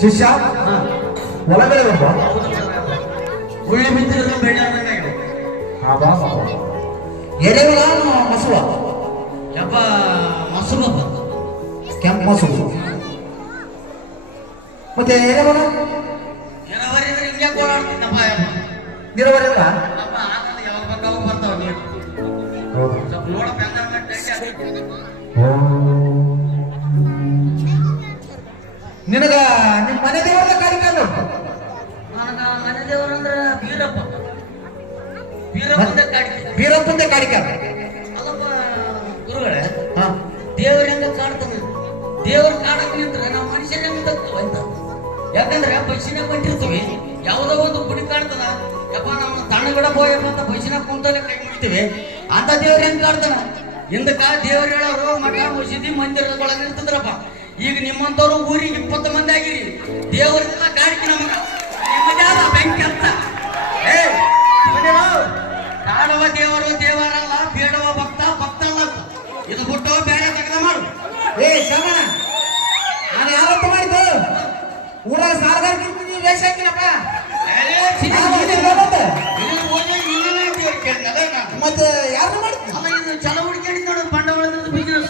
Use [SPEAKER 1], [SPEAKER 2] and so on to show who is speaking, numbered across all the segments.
[SPEAKER 1] ಶಿಷ್ಯ ಒಳಗಡೆ ಬಾ.
[SPEAKER 2] ಉಳ್ಳಿ ಬಿತ್ತಿರೋದು ಬೆಳೆ ಆದಂಗೆ
[SPEAKER 1] ಹಾ ಬಾ. ಎಲೆಗಳ ಮಸುವ.
[SPEAKER 2] ಯಪ್ಪ ಮೊಸರಪ್ಪ
[SPEAKER 1] ಕೆಂಪು ಮಸುವು. ಮತ್ತೆ
[SPEAKER 2] ಏನವರಿ ಅಂದ್ರೆ ಹಿಂಗೆ ಓಡಾಡ್ತಿದ್ದಪ್ಪ ಯಪ್ಪ. ಅಪ್ಪ ಆನಂದ ಯಾವಾಗ ಬೇಕಾವಾಗ ಬರ್ತಾವ ನೀರು ಸ್ವಲ್ಪ ನೋಡಪ್ಪ ಹೆಂಗಾರ.
[SPEAKER 1] ನಿನಗ ನಿಮ್ಮ ಮನೆ ದೇವರ ಕಾರ್ಯಕ್ರಮ
[SPEAKER 2] ನನಗ ಮನೆ ದೇವರಂದ್ರ ಬೀರಪ್ಪ ಬೀರಪ್ಪಂದ ಕಾಡ್ತಿ
[SPEAKER 1] ಬೀರಪ್ಪಂದೆ
[SPEAKER 2] ಅಲ್ಲಪ್ಪ ಗುರುಗಳೇ
[SPEAKER 1] ದೇವರಿಂದ
[SPEAKER 2] ದೇವ್ರ ಕಾಡ್ತಾನೆ ದೇವ್ರ ಕಾಡಕ್ ನಿಂತ್ರೆ ನಾವು ಅಂತ ಯಾಕಂದ್ರೆ ಬಸ್ಸಿನ ಕೊಟ್ಟಿರ್ತೀವಿ ಯಾವುದೋ ಒಂದು ಗುಡಿ ಕಾಣ್ತದ. ಯಪ್ಪ, ನಮ್ಮ ತಣ್ಣಗಡ ಬೋಯಪ್ಪ ಅಂತ ಬಸ್ಸಿನ ಕುಂತಲೆ ಕೈ ಮುಗಿತೀವಿ. ಅಂತ ದೇವ್ರ ಹೆಂಗ್ ಕಾಣ್ತಾನ? ಹಿಂದಕ್ಕ ದೇವ್ರ ಹೇಳೋರು, ಮಠ, ಮಸೀದಿ ಮಂದಿರದೊಳಗೆ ಇರ್ತದ್ರಪ್ಪ. ಈಗ ನಿಮ್ಮಂತವ್ರು ಊರಿಗೆ ಇಪ್ಪತ್ತು ಮಂದಿ ಆಗಿರಿ. ದೇವರೆಲ್ಲ ಕಾಣಿಕೆ ನಮಗ. ನಿಮ್ಮದಾದ ಬೆಂಕಿ ಅಂತ ಕಾಣುವ ದೇವರು, ದೇವರಲ್ಲ, ಬೇಡುವ ಭಕ್ತ ಭಕ್ತ ಇದು ಬಿಟ್ಟು ಬೇರೆ ತೆಗೆದ ಮಾಡು.
[SPEAKER 1] ಏ, ಶ್ರವಣ ನಾನು ಯಾವತ್ತು ಮಾಡಿದ್ದು ಊರಾಗ ಸಾಲಗಾರ ಕಿರ್ತೀನಿ ವೇಷ ಹಾಕಿನಪ್ಪ
[SPEAKER 2] ಅರೇ, ಛೀ,
[SPEAKER 1] ನಾನು
[SPEAKER 2] ಇದು-
[SPEAKER 1] ಇಲ್ಲಿ ಬರೋದು.
[SPEAKER 2] ಇದು ಓದಿ ನೀನೇನೇ ದೇವ್ರ್ ಕೇಳ್ದಲ್ಲ ನಾನು.
[SPEAKER 1] ಮತ್ತೆ ಯಾರು
[SPEAKER 2] ಚಲೋ ಹುಡುಕಿಯಾಡಿದ್ ನೋಡು, ಬಂಡವಾಳದ business.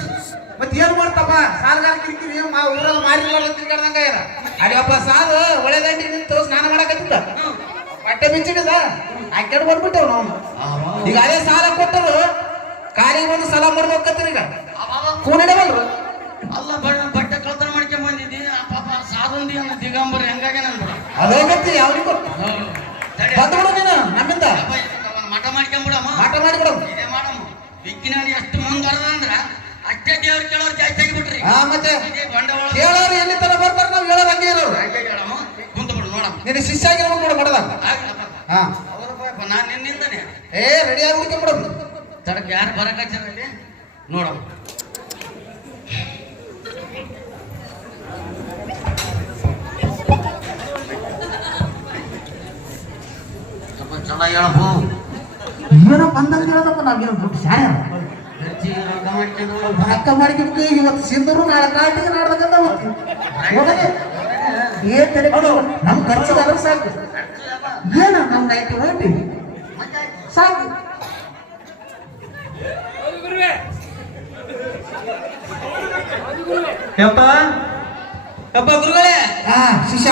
[SPEAKER 1] ಮತ್ತೆ ಏನ್ ಮಾಡ್ತಪ್ಪ? ಸಾಲಗಾರ ಕಿರ್ತೀನಿ ಮಾ ಊರಾಗ ಮಾರಿ ತಿರ್ಗಾಡ್ದಂಗ ಅಡಿಯಪ್ಪ ಸಾಲು ಒಳ್ಳೆ ನಿಂತು ಸ್ನಾನ ಮಾಡಕತ್ತಿದ್ದ. ಬಟ್ಟೆ ಬಿಚ್ಚಿಡಿದ. ಹಾಕ್ಯಾಡ್ ಬಂದ್ಬಿಟ್ಟವ್ ನಾವು. ಈಗ ಅದೇ ಸಾಲ ಕೊಟ್ಟರು ಕಾಲಿಗೆ ಒಂದು ಸಲ ಮಾಡ್ಬೇಕತ್ತೀರಿ ಈಗ. ಕೂನಡೆವಲ್ರು.
[SPEAKER 2] ಅಲ್ಲ ಬಣ್ಣ ಬಟ್ಟೆ ಕಳ್ತನ ಮಾಡ್ಕೊಂಡ್ ಬಂದಿದ್ದಿ ಆ ಪಾಪ ಸಾಧುಂದಿ ಅನ್ನೋ ದಿಗಂಬರ ಹೆಂಗಾಗೆ ನನ್ ಬಿಡ
[SPEAKER 1] ಅದೇ ಗತಿ ಯಾವ್ರಿಗೂ ಬಂದ್ಬಿಡು ನೀನು ನಮ್ಮಿಂದ.
[SPEAKER 2] ಮಠ ಮಾಡ್ಕೊಂಬಿಡಮ್ಮ
[SPEAKER 1] ಆಟ ಮಾಡಿಬಿಡು
[SPEAKER 2] ಇದೇ ಮಾಡಮ್ಮ. ವಿಜ್ಞಾನಿ ಎಷ್ಟು ಮುಂದುವರೆದ ಅಂದ್ರ ಅಷ್ಟೇ ದೇವ್ರ ಕೇಳೋರು ಜಾಸ್ತಿ ಆಗಿಬಿಟ್ರಿ.
[SPEAKER 1] ಹಾ ಮತ್ತೆ ಕೇಳೋರು ಎಲ್ಲಿ ತರ ಬರ್ತಾರೆ ನಾವು ಹೇಳೋರು ಹಂಗೆ ಇರೋರು.
[SPEAKER 2] ಕುಂತ ಬಿಡು ನೋಡಮ್ಮ.
[SPEAKER 1] ನಿನ್ನ ಶಿಷ್ಯ ಆಗಿರ್ಬೇಕು ನೋಡು ಮಾಡದಾಗ
[SPEAKER 2] ಆಗ್ಲಪ್ಪ
[SPEAKER 1] ಹಾ.
[SPEAKER 2] ನಾನು ನಿನ್ನಿಂದನೇ.
[SPEAKER 1] ಏ ರೆಡಿ ಆಗಿ ಬಿಡೋದು
[SPEAKER 2] ತಡಕ್ಕೆ ಯಾರು ಇಲ್ಲಿ ನೋಡಮ್ಮ. ಚಲ ಹೇಳಪ್ಪ
[SPEAKER 1] ಏನೋ ಬಂದಾಗ ಹೇಳೋದಪ್ಪ ನಾವೇನು ದುಡ್ಡು ಶಾಯ
[SPEAKER 2] ರೊಕ್ಕ
[SPEAKER 1] ಮಾಡಿಬಿಟ್ಟು ಇವತ್ತು ಸಿಂಧರು ನಾಳೆ ಕಾಟಿಗೆ ನಾಡ್ದಕ್ಕಂತ ಏನ್ ತಲೆ ನಮ್ ಖರ್ಚಿಗೆ ಅದ್ರ ಸಾಕು. ಏನ ನಮ್ ನೈಟ್ ಓಟಿ ಸಾಕು.
[SPEAKER 2] ಯಪ್ಪ. ಯಪ್ಪ ಗುರುಗಳೇ.
[SPEAKER 1] ಹಾ ಶಿಷ್ಯ.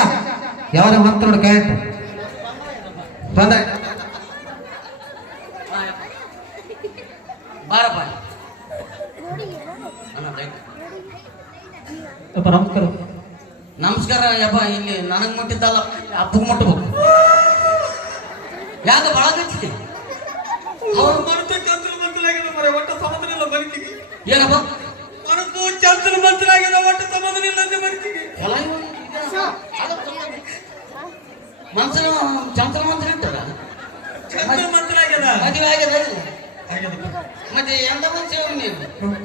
[SPEAKER 1] ಯಾವಾಗ ಮಂತ್ರ ಕೈ. ಬಂದ
[SPEAKER 2] ಬಾರಪ್ಪ.
[SPEAKER 1] ಯಪ್ಪ ನಮಸ್ಕಾರ.
[SPEAKER 2] ನಮಸ್ಕಾರ ಯಪ್ಪ ಇಲ್ಲಿ ನನಗ್ ಮುಟ್ಟಿದ್ದಲ್ಲ ಅಪ್ಪಗೆ ಮುಟ್ಟಬೇಕು ಯಾಕೆ ಭಾಳ ಗಚ್ಚಿದೆ
[SPEAKER 3] ಅವ್ರ ಮನಸ್ಸು ಚಂದ್ರ ಮಂತ್ರಲಾಗಿದೆ ಮರೆ ಒಟ್ಟ ಸಮುದ್ರ ಇಲ್ಲ
[SPEAKER 2] ಏನಪ್ಪ?
[SPEAKER 3] ಮನಸ್ಸು ಚಂದ್ರ ಒಟ್ಟ ಸಮುದ್ರ ಇಲ್ಲ ಅಂತ
[SPEAKER 2] ಎಲ್ಲ ಚಂದ್ರ ಮಂತ್ರ ಇರ್ತದ
[SPEAKER 3] ಚಂದ್ರ ಮಂತ್ರಲಾಗ್ಯದ
[SPEAKER 2] ಮದುವೆ ಆಗ್ಯದ? ಮತ್ತೆ ಎಂತ ಮನುಷ್ಯ ನೀವು?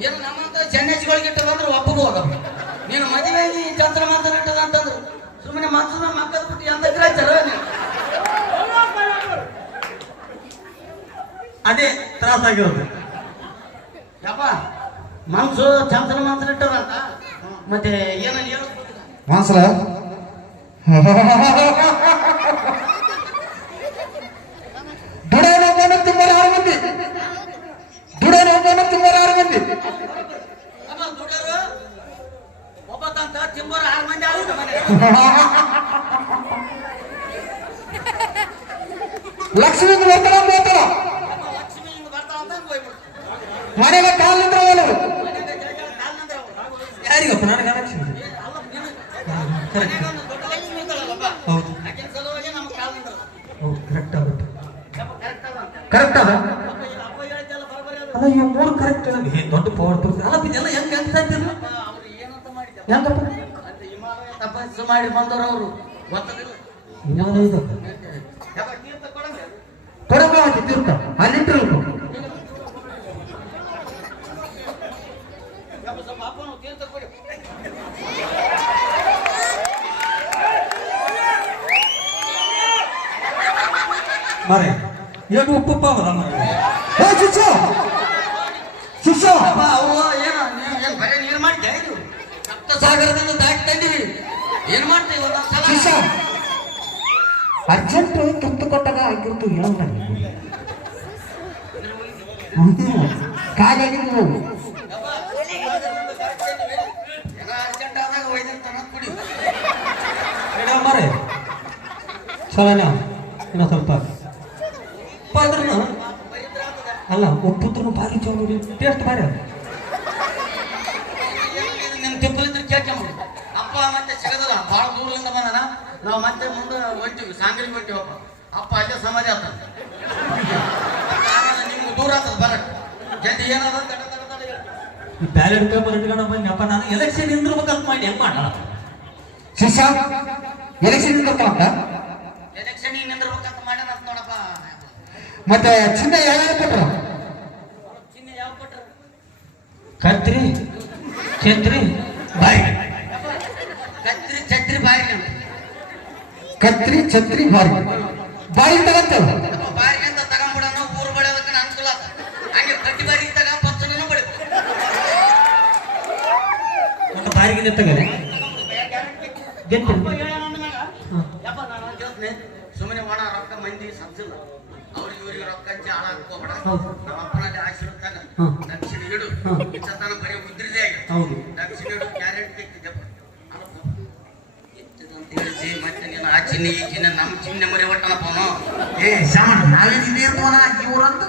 [SPEAKER 2] ಏನು ನಮ್ಮಂತ ಸನ್ಯಾಸಿಗಳಿಗೆ ಇಟ್ಟದಂದ್ರೆ ಒಪ್ಪಬಹುದು ನೀನು ಮದುವೆ ಆಗಿ ಚಂದ್ರ ಮಂತ್ರ ಇಟ್ಟದ ಅಂತಂದ್ರು ಸುಮ್ಮನೆ ಮನ್ಸನ ಮಕ್ಕಳು ಬಿಟ್ಟು ಎಂತ ಗ್ರಹಿಸ್ತಾರ
[SPEAKER 3] ಅದೇ ತ್ರಾಸ ಆಗಿರೋದು.
[SPEAKER 2] ಯಪ್ಪ ಮನ್ಸು ಚಂದ್ರ ಮಂತ್ರ ಇಟ್ಟದಂತ ಮತ್ತೆ ಏನ ಹೇಳು
[SPEAKER 1] ಮಾನ್ಸಲ ಮಂದಿ ದುಡೇನೊಬ್ಬನ ತಿಮ್ಮರ ಆರು ಮಂದಿ.
[SPEAKER 2] ಅಮ್ಮ ದುಡಿಯೋರು ಒಬ್ಬ ತಂತ ತಿಂಬರ ಆರು ಮಂದಿ ಆಗುತ್ತೆ ಮನೆ
[SPEAKER 1] ಲಕ್ಷ್ಮಿ ಬರ್ತಾಳ ಬೋತಾಳ
[SPEAKER 2] ಅಮ್ಮ ಲಕ್ಷ್ಮಿ ಹಿಂಗ್ ಬರ್ತಾಳ ಅಂತ ಹೋಗ್ಬಿಡ್ತು
[SPEAKER 1] ಮನೆಗೆ ಕಾಲ್ ನಿಂತ್ರ ಹೋಗಲ್ಲ
[SPEAKER 2] ಮನೆಗೆ ಜಗಳ ಏನ್ ದೊಡ್ಡ
[SPEAKER 3] ಪವರ್ ತೋರಿಸ್ತಾರೆ ಅಲ್ಲ ಇದೆಲ್ಲ ಹೆಂಗ್
[SPEAKER 2] ಆಗ್ತಾ ಇದ್ದಿಲ್ಲ ಮಾಡಿ ಬಂದವರು ಅವರು. ಗೊತ್ತದಿಲ್ಲ?
[SPEAKER 3] ಇನ್ನೊಂದು ಇದೆ? ಮರೆ
[SPEAKER 1] ಶಿಷ್ಯ
[SPEAKER 2] ಅಪ್ಪ ಅವ್ವ ಏನ ಏನ್ ಬರೀ ನೀರು ಇದು ಸಪ್ತ ಸಾಗರದಿಂದ ದಾಟಿ ತಂದಿವಿ. ಏನ್ ಮಾಡ್ತೀವಿ
[SPEAKER 1] ಅರ್ಜೆಂಟ್ ತುತ್ತು ಕೊಟ್ಟಾಗ ಆಗಿರ್ತು ಹೇಳಲ್ಲ ಖಾಲಿಯಾಗಿದ್ದು
[SPEAKER 2] ಎಲ್ಲ ಅರ್ಜೆಂಟ್ ಆದಾಗ ಒಯ್ದಿರ್ತಾನ ಕುಡಿ.
[SPEAKER 3] ಎಡ ಮರೆ ಚಲನ ಇನ್ನ ಸ್ವಲ್ಪ ಅಲ್ಲ ಒಪ್ಪುತ್ತೂ ಭಾರಿ ಚಲೋ ಟೇಸ್ಟ್ ಭಾರಿ ನಿಮ್ಮ
[SPEAKER 2] ನಿಮ್ ತಿಪ್ಪಲಿದ್ರೆ ಕೇಳ್ಕೊಂಬಿಡಿ ಅಪ್ಪ ಮತ್ತೆ ಸಿಗದಲ್ಲ ಭಾಳ ದೂರದಿಂದ ಬಂದನ. ನಾವು ಮತ್ತೆ ಮುಂದೆ ಹೊಂಟಿವಿ ಸಾಂಗ್ರಿಗೆ ಹೊಂಟಿವಪ್ಪ. ಅಪ್ಪ ಅಲ್ಲೇ ಸಮಾಧಿ ಆತ ನಿಮ್ಗೆ ದೂರ ಆಗ್ತದ ಬರಕ್ಕೆ. ಏನಾದ ಹೇಳ್ತೀನಿ.
[SPEAKER 3] ಈ ಬ್ಯಾಲೆಟ್ ಪೇಪರ್ ಇಟ್ಕೊಂಡು ಬಂದಪ್ಪ ನಾನು ಎಲೆಕ್ಷನ್ ನಿಂದಿರ್ಬೇಕಂತ ಮಾಡಿ ಹೆಂಗ್ ಮಾಡ
[SPEAKER 1] ಶಿಷ್ಯ ಎಲೆಕ್ಷನ್ ಅಂತ
[SPEAKER 2] ಎಲೆಕ್ಷನ್ ನಿಂದಿರ್ಬೇಕಂತ ಮಾಡ್ಯಾನ ಅಂತ ನೋಡಪ್ಪ.
[SPEAKER 1] ಮತ್ತೆ ಚಿನ್ನ ಯಾರು ಕೊಟ್ರು
[SPEAKER 2] ಚಿನ್ನ ಯಾವ ಕೊಟ್ರು
[SPEAKER 3] ಕತ್ರಿ ಛತ್ರಿ ಬಾಯಿ
[SPEAKER 2] ಕತ್ರಿ ಛತ್ರಿ ಬಾಯಿ.
[SPEAKER 1] ಕತ್ರಿ ಛತ್ರಿ ಬಾಯಿ ಬಾಯಿ ತಗಂತೇವ
[SPEAKER 2] ಬಾಯಿಗೆ ಅಂತ ಊರು ಅನುಕೂಲ ಹಂಗೆ ಕಟ್ಟಿ ಬಾರಿಗೆ ತಗ ಪಚ್ಚನೂ ಸುಮ್ಮನೆ ಒಣ ರೊಕ್ಕ ಮಂದಿ ಸಜ್ಜಿಲ್ಲ. ಅವ್ರಿಗೆ ಇವ್ರಿಗೆ ರೊಕ್ಕ ಹಂಚಿ ಹಾಳ ಚಿನ್ನ ನಮ್ಮ ಚಿನ್ನ ಮರಿ ಒಟ್ಟನಪ್ಪ ಅವನು
[SPEAKER 1] ಏ ಶಾಮಣ್ಣ ನಾವೇನ್ ಇಲ್ಲಿ ಇರ್ತವನ ಇವ್ರಂತ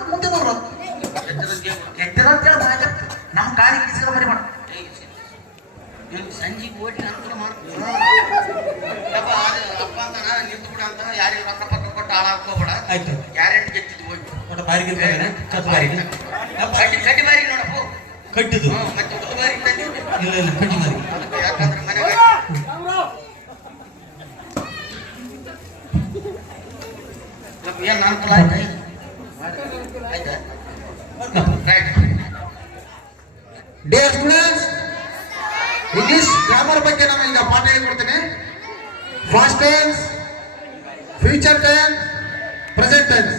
[SPEAKER 1] ಹೇಳಿ ನಮ್ಮ ಕಾಲಿಗೆ ಕಿಸಿದ ಮರಿ ಮಾಡ.
[SPEAKER 2] ನೀನು ಸಂಜೆ ಓಟಿ ನಂತರ ಮಾಡ್ತೀನಿ ಅಪ್ಪ ಅದು ಅಪ್ಪ ಅಂತ ನಿಂತು ಬಿಡ ಅಂತ ಯಾರಿಗೆ ರೊಕ್ಕ ಪಕ್ಕ ಕೊಟ್ಟು ಹಾಳಾಕೋಬೇಡ
[SPEAKER 3] ಆಯ್ತು.
[SPEAKER 2] ಕ್ಯಾರೆಟ್ ಗೆತ್ತಿದ್ದು ಹೋಗಿ.
[SPEAKER 3] ನನ್ನ ಬಾರಿಗೆ
[SPEAKER 2] ನೋಡಪ್ಪ.
[SPEAKER 3] ಕಟ್ಟಿದ್ದು?
[SPEAKER 2] ಮತ್ತೆ ಬಾರಿಗೆ
[SPEAKER 3] ಇಲ್ಲ ಇಲ್ಲ ಕಟ್ಟಿ
[SPEAKER 2] ಅದಕ್ಕೆ ಯಾಕಂದ್ರೆ ಮನೆಗೆ ಸ್ವಲ್ಪ ಏನ್ ಅನುಕೂಲ ಆಯ್ತಾ? ಆಯ್ತಾ? Right
[SPEAKER 1] dear students English grammar ಬಗ್ಗೆ ನಾನು ಈಗ ಪಾಠ ಹೇಳ್ಕೊಡ್ತೇನೆ. First tense future tense present tense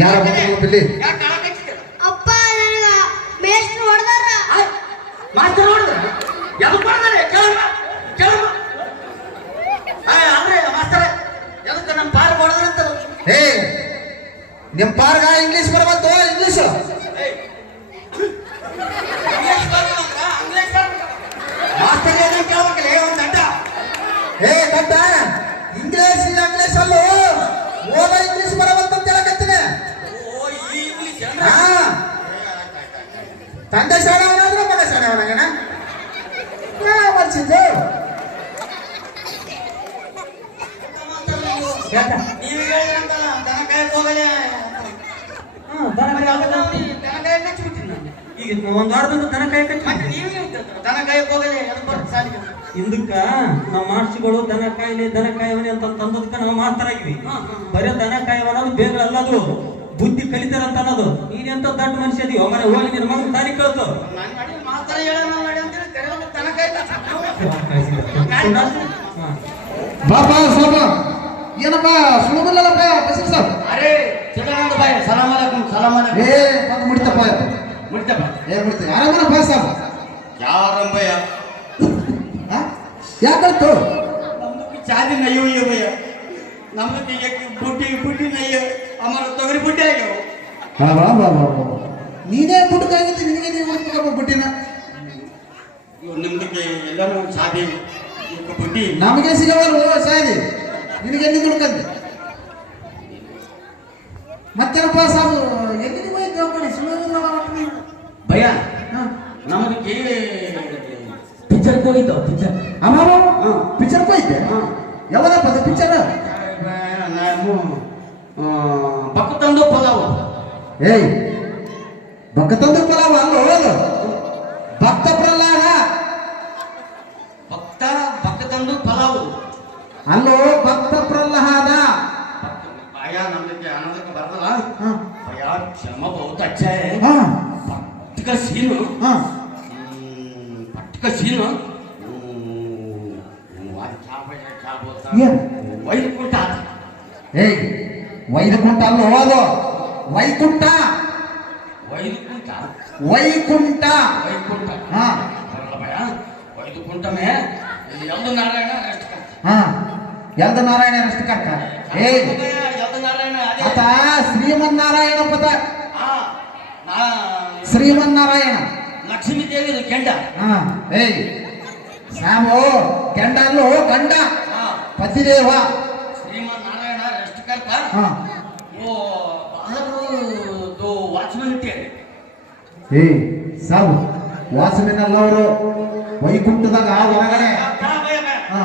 [SPEAKER 1] ಯಾರ್ ಇಲ್ಲಿ
[SPEAKER 2] ಯಾಕೆ ಕಾಳಕಚ್ಚಿದ್ದೆ?
[SPEAKER 4] ಅಪ್ಪ ನನಗೆ ಮೇಷ್ಟ್ರು ಹೊಡೆದಾರ.
[SPEAKER 2] ಮಾಸ್ತರ್ ಕೆಲವರು
[SPEAKER 1] ಏ ನಿಮ್ ಪಾರ್ಗ ಇಂಗ್ಲಿಷ್ ಬರ್ಬಂತು ಇಂಗ್ಲಿಷ್ ಏ ಕಟ್ಟ ಇಂಗ್ಲಿಷ್ ಇಂಗ್ಲಿಷ್ ಅಲ್ಲೋ. ಓದ ಇಂಗ್ಲಿಷ್ ಬರಬಂತ ಅಂತ ಹೇಳಕತ್ತೀನಿ. ತಂದೆ ಶಾಣವನಾದ್ರು ಮಗ ಶಾಣವನಾಗಣ? ನಾ ಮರ್ಸಿದ್ದು
[SPEAKER 2] ನೀವು ಹೇಳಿದ್ರಂತಲ್ಲ ದನ ಕಾಯಕ್ ಹೋಗಲೇ
[SPEAKER 3] ಈಗ ಒಂದ್ ವಾರದಿಂದ ದನ
[SPEAKER 2] ನೀವು ದನ ಕಾಯಕ್ ಹೋಗಲೇ ಸಾಲಿಗೆ
[SPEAKER 3] ಹಿಂದಕ್ಕ ನಮ್ಮ ಮಾಸ್ಟರ್ಗಳು ದನ ಕಾಯಿಲೆ ದನ ಕಾಯವನೆ ಅಂತ ತಂದದಕ್ಕ ನಾವು ಮಾಸ್ತರಾಗಿವಿ. ಬರೀ ದನ ಕಾಯವ ಅನ್ನೋದು ಬೇಗ ಅಲ್ಲದು. ಬುದ್ಧಿ ಕಲಿತಾರ ಅಂತ ಅನ್ನೋದು. ನೀನೆಂತ ದೊಡ್ಡ ಮನುಷ್ಯ ಅದಿ ಮನೆ ಹೋಗಿ ನಿನ್ನ ಮಗನ ತಾರಿ ಕೇಳ್ತು.
[SPEAKER 2] ನಾವು.
[SPEAKER 1] ಬಾಬಾ ಸಾಬ ಏನಪ್ಪ ಸುಳುದಿಲ್ಲಪ್ಪ ಬಸೀರ್ ಸಾಬ್?
[SPEAKER 2] ಅರೆ ಚಿದಾನಂದ ಬಾಯ್ ಸಲಾಮ್ ಅಲೈಕುಂ ಸಲಾಮ್ ಅಲೈಕುಂ
[SPEAKER 1] ಏ ಬಂದು ಮುಡಿತಪ್ಪ
[SPEAKER 2] ಮುಡ್ತಪ್ಪ
[SPEAKER 1] ಏ ಮುಡಿತ ಆರಾಮನ ಬಾ ಸಾಬ್?
[SPEAKER 2] ಯಾರಂಬಯ್ಯ
[SPEAKER 1] ಯಾಕಂತು?
[SPEAKER 2] ನಮ್ದಕ್ಕೆ ಚಾದಿ ನಯ್ಯೋ ಭಯ್ಯ ನಮ್ದಕ್ಕೆ ಯಾಕೆ ಬುಡ್ಡಿ ಬುಡ್ಡಿ ನಯ್ಯೋ ಅಮರ ತೊಗರಿ ಬುಡ್ಡಿ ಆಗ್ಯಾವ.
[SPEAKER 1] ಬಾ ಬಾ ಬಾ ಬಾ ಬಾ. ನೀನೇ ಬುಡ್ಕಾಗಿದ್ದು ನಿನಗೆ ನೀವು ಉಳಿಸ್ಬೇಕಪ್ಪ ಬುಟ್ಟಿನ?
[SPEAKER 2] ಇವ್ ನಿಮ್ದಕ್ಕೆ ಎಲ್ಲರೂ ಚಾದಿ ಇವ್ಕ ಬುಡ್ಡಿ
[SPEAKER 1] ನಮಗೆ ಸಿಗವಲ್ವೋ ಸಾಯಿ ನಿನಗೆ ಎಲ್ಲಿ ದುಡ್ಕಂದೆ ಮತ್ತೇನಪ್ಪ ಸಾಬು ಎಲ್ಲಿ ನೀವು ಹೋಗಿ ಸುಳ್ಳು
[SPEAKER 2] ಭಯ?
[SPEAKER 1] ಹಾ.
[SPEAKER 2] ನಮ್ಮದಕ್ಕೆ ಪಿಕ್ಚರ್ ಹೋಗಿದ್ದು ಪಿಕ್ಚರ್.
[SPEAKER 1] ಅಮ್ಮ. ಪಿಕ್ಚರ್ ಹೋಯ್ತೆ
[SPEAKER 2] ಹಾ.
[SPEAKER 1] ಯಾವದಪ್ಪ ಅದು ಪಿಕ್ಚರ್?
[SPEAKER 2] ನಾವು ಬಕ್ಕ ತಂದು ಪಲಾವು.
[SPEAKER 1] ಏಯ್ ಬಕ್ಕ ತಂದು ಪಲಾವ ಅಲ್ಲ ಹೋಗೋದು ಭಕ್ತ ಪ್ರಹ್ಲಾದ.
[SPEAKER 2] ಭಕ್ತ ಭಕ್ತ ತಂದು ಪಲಾವು.
[SPEAKER 1] ಅಲ್ಲೋ ಭಕ್ತ ಪ್ರಹ್ಲಾದ
[SPEAKER 2] ಭಯ ನಮ್ದಕ್ಕೆ ಅನ್ನೋದಕ್ಕೆ ಬರಲ್ಲ
[SPEAKER 1] ಹಾ
[SPEAKER 2] ಭಯ ಕ್ಷಮ ಅಜ್ಜೆ ಹಾ. ಪಟ್ಟಕ ಸೀನು.
[SPEAKER 1] ಹಾ. ಪಟ್ಟಕ
[SPEAKER 2] ಸೀನು. ವೈಕುಂಠ.
[SPEAKER 1] ಏಯ್ ವೈದಕುಂಠ ಅಲ್ಲ ಹೋದು ವೈಕುಂಠ.
[SPEAKER 2] ವೈದಕುಂಠ
[SPEAKER 1] ವೈಕುಂಠ.
[SPEAKER 2] ವೈಕುಂಠ.
[SPEAKER 1] ಹಾ.
[SPEAKER 2] ವೈದಕುಂಠಮೇ ಎಲ್ದ ನಾರಾಯಣ
[SPEAKER 1] ಹಾ. ಎಲ್ದ ನಾರಾಯಣ ರಷ್ಟ ಕರ್ಕ ಏಯ್ ಆತ ಶ್ರೀಮನ್ನಾರಾಯಣ ಪದ
[SPEAKER 2] ಹಾ ನಾ
[SPEAKER 1] ಶ್ರೀಮನ್ನಾರಾಯಣ
[SPEAKER 2] ಲಕ್ಷ್ಮೀ ದೇವಿದು ಕೆಂಡ
[SPEAKER 1] ಹಾ ಏಯ್ ಸಾಮು ಕೆಂಡ ಅಲ್ಲೋ ಗಂಡ
[SPEAKER 2] ಹಾ
[SPEAKER 1] ಪತಿದೇವ
[SPEAKER 2] ಶ್ರೀಮನ್ ನಾರಾಯಣ ರೆಸ್ಟ್ ಕರ್ತ
[SPEAKER 1] ಹಾ
[SPEAKER 2] ಓ ಬಹಳದು ವಾಚ್ಮನ್ ಇಟ್ಟೇಳಿ
[SPEAKER 1] ಏಯ್ ಸಾವು ವಾಸನೆಲ್ಲವರು ವೈಕುಂಠದಾಗ ಹೊರಗಡೆ ಹಾ.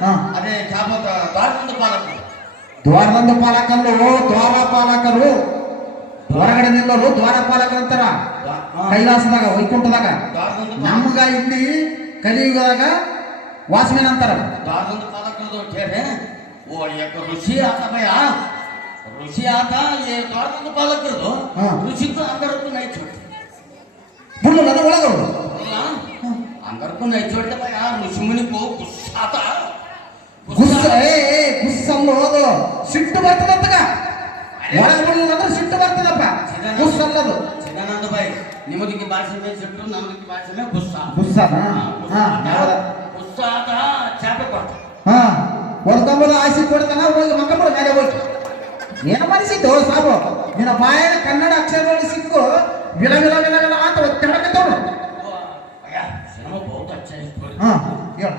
[SPEAKER 1] ಹಾ.
[SPEAKER 2] ಅದೇ ಜಾಬದ ದ್ವಾರದಿಂದ ಪಾಲಕ
[SPEAKER 1] ದ್ವಾರದಂದ ಪಾಲಕರು ದ್ವಾರ ಪಾಲಕರು ಹೊರಗಡೆ ನಿಲ್ಲೋರು ದ್ವಾರ ಪಾಲಕರು ಅಂತಾರ ಕೈಲಾಸದಾಗ ವೈಕುಂಠದಾಗ ನಮ್ಗ ಇಲ್ಲಿ ಕಲಿಯುಗದಾಗ ವಾಸಮೇನ ಅಂತಾರ
[SPEAKER 2] ಋಷಿ ಆತ ಭಯ. ಋಷಿ ಆತ ದ್ವಾರದಿಂದ ಪಾಲಕರದು
[SPEAKER 1] ಋಷಿ
[SPEAKER 2] ಅಂಗರಕ್ಕೂ ಅಂದರಕ್ಕೂ ನೈಚ್ ಬಿಟ್ಟು
[SPEAKER 1] ಬುಳ್ಳು ನನ್ನ ಒಳಗವರು
[SPEAKER 2] ಅಲ್ಲ ಅಂದರಕ್ಕೂ ನೈಚ್ ಬಿಟ್ಟು ಭಯ. ಋಷಿ ಮುನಿಗೂ ಕುಸ್ಸಾತ.
[SPEAKER 1] ಗುಸ್ಸ ಏ ಏ ಗುಸ್ಸಲ್ಲ ಹೋದು ಸಿಟ್ಟು ಬರ್ತದಂತಗ. ಒಳಗ ಬುಳ್ಳು ಅಂದ್ರೆ ಸಿಟ್ಟು ಬರ್ತದಪ್ಪ. ಗುಸ್ಸಲ್ಲದು
[SPEAKER 2] ಚಿದಾನಂದ ಬಾಯಿ ನಿಮ್ಮದಿಕ್ಕೆ ಭಾಷೆ ಮೇಲೆ ಸಿಟ್ಟು ನಮ್ಮದಿಕ್ಕೆ ಭಾಷೆ ಮೇಲೆ ಗುಸ್ಸಾ
[SPEAKER 1] ಹೌದ
[SPEAKER 2] ಗುಸ್ಸ ಆತ ಚಾಪೆ ಕೊಡ್ತ.
[SPEAKER 1] ಹಾ. ಹೊಡ್ಕೊಂಬರು ಆಸಿ ಕೊಡ್ತಾನ ಹೋಗಿ ಮಕ್ಕಳು ಮೇಲೆ ಹೋಗಿ ಏನು ಮನಸ್ಸಿತ್ತು ಸಾಬು? ನಿನ್ನ ಬಾಯಿನ ಕನ್ನಡ ಅಕ್ಷರಗಳು ಸಿಕ್ಕು ವಿಲ ವಿಲ ವಿಲ ವಿಲ ಅಂತ ಒತ್ತಡಕತ್ತವ್ರು
[SPEAKER 2] ಅಯ್ಯ ಸಿನಿಮಾ ಬಹುತ ಅಚ್ಚ ಸ್ಟೋರಿ
[SPEAKER 1] ಹಾ ಹೇಳ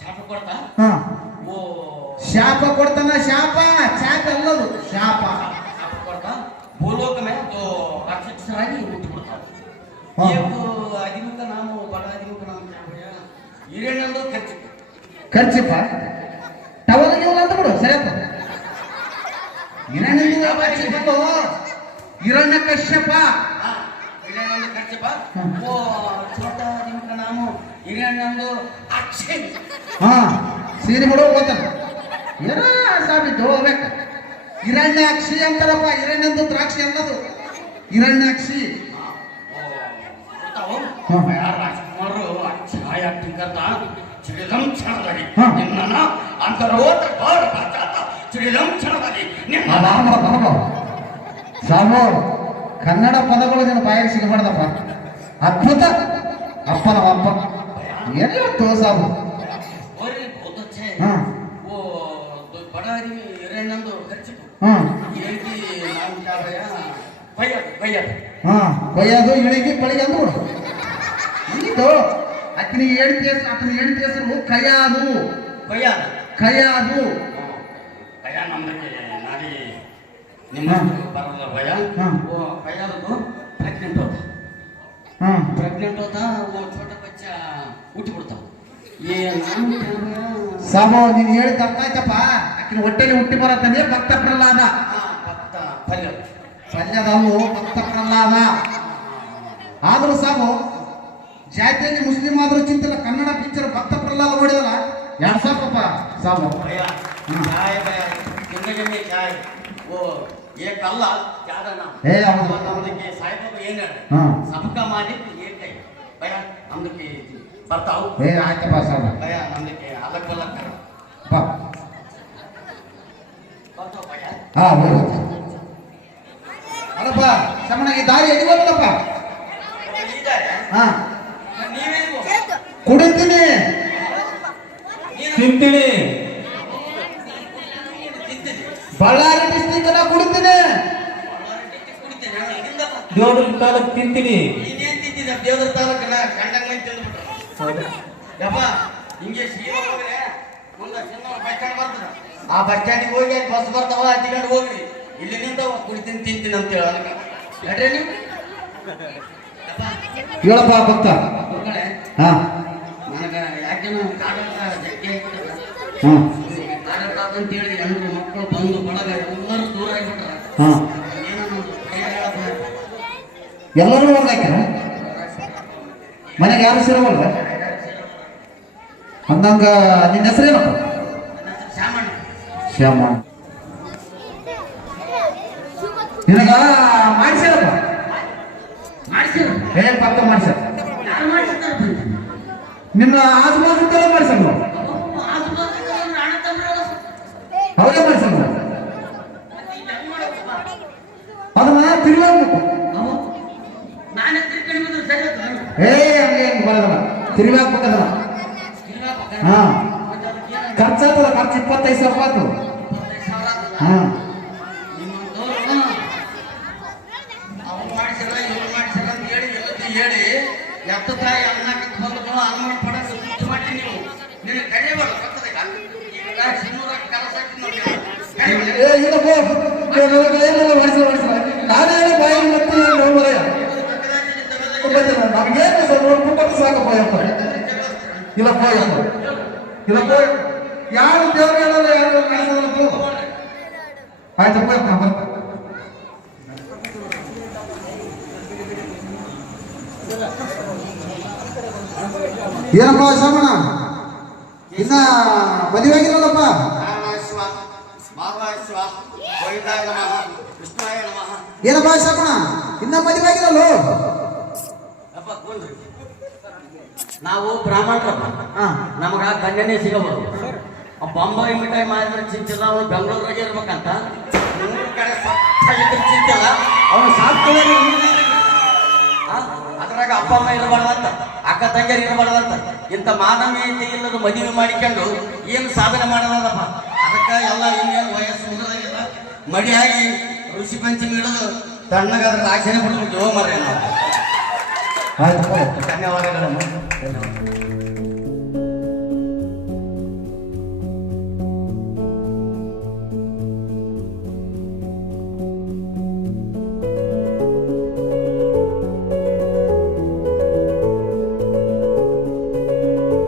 [SPEAKER 2] ಚಾಪೆ ಕೊಡ್ತಾ
[SPEAKER 1] ಹಾ
[SPEAKER 2] ಓ
[SPEAKER 1] ಶಾಪ ಕೊಡ್ತಾನ ಶಾಪ ಚಾಪ ಅಲ್ಲದು ಶಾಪ
[SPEAKER 2] ಚಾಪೆ ಕೊಡ್ತಾ ಭೂಲೋಕ ಮೇಲೆ ಅದು ರಾಕ್ಷಸರಾಗಿ ಹುಟ್ಟು ಬಿಡ್ತಾವೆ
[SPEAKER 1] ಹಾ.
[SPEAKER 2] ಏಕು ಅದಿಮುಖ ನಾವು ಬಡ ಅದಿಮುಖ ನಾವು ಹಿರೇಣ್ಣಂದು ಖರ್ಚು
[SPEAKER 1] ಖರ್ಚಿಪ್ಪ. ಟವಲ್ ಗಿವಲ್ ಅಂತ ಬಿಡು ಸರಿಯಪ್ಪ ಹಿರಣ್ಯ ಕಶ್ಯಪ.
[SPEAKER 2] ಓ ಛೋಟ ಅದಿಮುಖ ನಾವು ಹಿರೇಣ್ಣಂದು ಅಕ್ಷಯ
[SPEAKER 1] ಹಾ ಸೀರೆ ಬಿಡು ಓದ್ತಾನ ಏನ ಸಾಬಿಟ್ಟು ಹೋಗ್ಬೇಕು. ಹಿರಣ್ಯಾಕ್ಷಿ ಅಂತಾರಪ್ಪ ಹಿರಣ್ಯಂದು ದ್ರಾಕ್ಷಿ ಅನ್ನೋದು. ಹಿರಣ್ಯಾಕ್ಷಿ.
[SPEAKER 2] ರಾಜ್ಕುಮಾರ್ ಛಾಯಾ ಟಿಂಕರ್ ದಾಗ್ ಶ್ರೀಲಂ
[SPEAKER 1] ಛಾಡದಿ
[SPEAKER 2] ನಿನ್ನ ಅಂತರೋತ ಘೋರ ಪಾಚಾತ ಶ್ರೀಲಂ ಛಾಡದಿ ನಿಮ್ಮ
[SPEAKER 1] ನಾಮ ನಾಮ ಕನ್ನಡ ಪದಗಳು ನಿನ್ನ ಬಾಯಿಗೆ ಸಿಗಬಾರ್ದಪ್ಪ ಅದ್ಭುತ. ಅಪ್ಪನ ಅಪ್ಪ.
[SPEAKER 2] ಎಲ್ಲ ತೋಸಾಬು
[SPEAKER 1] ಹಾಂ.
[SPEAKER 2] ಬಡಾರಿ ಹಿರಣ್ಣಂದು ಖರ್ಚು
[SPEAKER 1] ಹಾಂ. ಬೈಯ್ಯದು ಇಳಿಗೆ ಪಳಿಗೆ ಅಂದ್ಬಿಡು ಇದು ಆಕಿನ ಹೇಳ್ತಿ ಹೆಸರು ಆತನ ಹೆಂಡತಿ ಹೆಸರು ಕೈಯಾದು
[SPEAKER 2] ಭಯ
[SPEAKER 1] ಕಯಾದು
[SPEAKER 2] ಭಯ ನಮ್ದಕ್ಕೆ ನಾಡಿ ನಿಮ್ಮ. ಬರಲ್ಲ ಭಯ. ಓ ಭಯದು ಪ್ರೆಗ್ನೆಂಟ್ ಹೋತ
[SPEAKER 1] ಹಾ
[SPEAKER 2] ಪ್ರೆಗ್ನೆಂಟ್ ಹೋದ ಓ ಛೋಟ ಬಚ್ಚ ಹುಟ್ಟಿ ಬಿಡ್ತಾವ
[SPEAKER 1] ಸಾಮು ನೀನ್ ಹೇಳಿದ ಅರ್ಥ ಆಯ್ತಪ್ಪ. ಆಕಿನ ಹೊಟ್ಟೆಲಿ ಹುಟ್ಟಿ ಬರತ್ತಾನೆ ಭಕ್ತ ಪ್ರಹ್ಲಾದ.
[SPEAKER 2] ಭಕ್ತ ಪಲ್ಯ
[SPEAKER 1] ಪಲ್ಯದವು ಭಕ್ತ ಪ್ರಹ್ಲಾದ. ಆದ್ರೂ ಸಾಮು ಜಾತಿಯಲ್ಲಿ ಮುಸ್ಲಿಂ ಆದರೂ ಚಿಂತಿಲ್ಲ ಕನ್ನಡ ಪಿಕ್ಚರ್ ಭಕ್ತ ಪ್ರಹ್ಲಾದ ಓಡಿದಲ್ಲ ಎರಡ್ ಸಾಕಪ್ಪ ಸಾಮು. ಏ ಹೌದು.
[SPEAKER 2] ಸಬಕ ಮಾಡಿ ಭಯ ನಮ್ದಕ್ಕೆ ಬರ್ತಾವು.
[SPEAKER 1] ಏ ಆಯ್ತಪ್ಪ ಸಾಮ.
[SPEAKER 2] ಭಯ ನಮ್ದಕ್ಕೆ ಅಲಕ್ ಬಲಕ್
[SPEAKER 1] ಬಾ.
[SPEAKER 2] ಬರ್ತಾವ ಭಯ?
[SPEAKER 1] ಹಾ ಹೋಗು. ಅಲ್ಲಪ್ಪ ಸಮಣಗೆ ದಾರಿ ಎಲ್ಲಿ
[SPEAKER 2] ಇದ್ದಾರೆ
[SPEAKER 1] ಹಾ
[SPEAKER 2] ನೀವೇನು
[SPEAKER 1] ಕುಡಿತೀನಿ
[SPEAKER 2] ನೀನು
[SPEAKER 3] ತಿಂತೀನಿ.
[SPEAKER 1] ಬಳ್ಳಾರಿ ಡಿಸ್ಟಿಕ್ ನಾ ಕುಡಿತೀನಿ.
[SPEAKER 3] ದೇವ್ರ ತಾಲೂಕ್ ತಿಂತೀನಿ.
[SPEAKER 2] ನೀನೇನ್ ತಿಂತಿದ್ದ ದೇವರ ತಾಲೂಕನ ಕಂಡಂಗ್ ಮಂದಿ ತಿಂದ್ಬಿಟ್ರು ಯಪ್ಪ ಹಿಂಗೆ ಸೀರೆ ಹೋಗ್ರೆ ಮುಂದೆ ಸಿನಿಮಾ ಬಸ್ ಸ್ಟ್ಯಾಂಡ್ ಬರ್ತದ ಆ ಬಸ್ ಸ್ಟ್ಯಾಂಡಿಗೆ ಹೋಗಿ ಅಲ್ಲಿ ಬಸ್ ಬರ್ತಾವ ಹತ್ತಿಕೊಂಡು ಹೋಗ್ರಿ. ಇಲ್ಲಿ ನಿಂತ ಕುಡಿತೀನಿ ತಿಂತೀನಿ ಅಂತ ಹೇಳಿ ನಡ್ರಿ ನೀವು.
[SPEAKER 1] ಹೇಳಪ್ಪ ಭಕ್ತ.
[SPEAKER 2] ನನಗೆ ಯಾಕೆ ಕಾಡ ಕಾಡಲ್ಲ ಜಗ್ಗಿ ಆಗ್ಬಿಟ್ಟದ
[SPEAKER 1] ಹಾ
[SPEAKER 2] ಕಾಡಲ್ಲ ಅಂತ ಹೇಳಿ ಹೆಣ್ಣು ಮಕ್ಕಳು ಬಂದು ಬಳಗ ಎಲ್ಲರೂ ದೂರ ಆಗಿಬಿಟ್ರ
[SPEAKER 1] ಎಲ್ಲರೂ ಮನೆಗೆ ಯಾರು ಸೇರವಲ್ವ ಅಂದಂಗ ನಿನ್ನ ಹೆಸರೇನಪ್ಪ ಶ್ಯಾಮಣ್ಣ. ನಿನಗ ಮಾಡಿಸ್ಯಾರಪ್ಪ?
[SPEAKER 2] ಮಾಡಿಸ್ಯಾರ.
[SPEAKER 1] ಏ ಪಕ್ಕ ಮಾಡಿಸ್ಯಾರ? ನಿನ್ನ ಅವರೇ ಮಾಡಿಸ್ಯಾರ
[SPEAKER 2] ಅವ ನಾನೇ ಬಂದ್ರೆ ಸರಿ
[SPEAKER 1] ಏ ಹಂಗೆ ಹೆಂಗ್ ಬರೋದಲ್ಲ
[SPEAKER 2] ಪಕ್ಕ.
[SPEAKER 1] ಹಾ? ಖರ್ಚಾಗ್ತದ ಖರ್ಚು ಇಪ್ಪತ್ತೈದು ಸಾವಿರ ರೂಪಾಯಿ ಆತು. ಹಾ
[SPEAKER 2] ಹೇಳಿ ಎತ್ತ ತಾಯಿ ಅನ್ನಕ್ಕೆ ಬಂದು ಅನುಮಾನ ಪಡೋದು ಹುಚ್ಚು ಮಾಡಿ ನೀವು ನಿನಗೆ ಗೊತ್ತದ ಈಗ ಕೆಲಸ ಹಾಕಿ ನೋಡಿ
[SPEAKER 1] ಏ ಇದು ಪೋ ಏನೋ ಏನಿಲ್ಲ ಮಾಡಿಸಿಲ್ಲ ಮಾಡಿಸಿಲ್ಲ ನಾನೇ ಹೇಳಿ ಬಾಯಿ ಮತ್ತೆ ನೋಡ್ಬರಯ್ಯ ನಮ್ಗೇನು ಸರ್ ಒಂದು ಪುಟ್ಟಕ್ಕೆ ಸಾಕಪ್ಪ ಯಪ್ಪ ಇಲ್ಲ ಪೋಯಪ್ಪ ಇಲ್ಲ ಪೋಯ ಯಾರು ದೇವ್ರು ಹೇಳಲ್ಲ ಯಾರು ಕಾಯಿಸಲ್ಲ ಪೋ ಆಯ್ತಪ್ಪ ಯಪ್ಪ ಬರ್ತ
[SPEAKER 5] ಏನಪ್ಪ ಶಾಮಣ್ಣ ಇನ್ನ ಮದುವೆ ಆಗಿರಲ್ಲಪ್ಪ ಏನಪ್ಪ ಶಾಪಣ ಇನ್ನ ಮದುವೆ ಆಗಿರಲ್ಲೋ
[SPEAKER 2] ನಾವು ಬ್ರಾಹ್ಮಣರಪ್ಪ.
[SPEAKER 5] ಹಾ.
[SPEAKER 2] ನಮಗ ಕನ್ಯನೇ ಸಿಗಬಹುದು ಬೊಂಬಾಯಿ ಮಿಠಾಯಿ ಮಾಡಿದ್ರೆ ಚಿಂತಿಲ್ಲ ಅವನು ಬೆಂಗಳೂರಾಗೆ ಇರ್ಬೇಕಂತ. ಮೂರು ಕಡೆ ಸತ್ತಾಗಿದ್ರೆ ಚಿಂತಿಲ್ಲ. ಅವನು ಸಾಕ್ತದೆ ಅದ್ರಾಗ ಅಪ್ಪ ಅಮ್ಮ ಇರಬಾರ್ದಂತ. ಅಕ್ಕ ತಂಗಿಯರು ಇರಬಾರ್ದಂತ. ಇಂಥ ಮಾನವೀಯತೆ ಇಲ್ಲದ ಮದುವೆ ಮಾಡಿಕೊಂಡು ಏನು ಸಾಧನೆ ಮಾಡೋದಪ್ಪ ಅದಕ್ಕೆ ಎಲ್ಲ ಇನ್ನೇನು ವಯಸ್ಸು ಮುಗಿದಾಗಿಲ್ಲ ಮಡಿಯಾಗಿ ಋಷಿ ಪಂಚಮಿ ಇಡೋದು ತಣ್ಣಗಾದ್ರೆ ಆಚರಣೆ ಬಿಡ್ಬೇಕು ಮರ ನಾವು
[SPEAKER 1] ಆಯ್ತಪ್ಪ
[SPEAKER 2] ಧನ್ಯವಾದಗಳು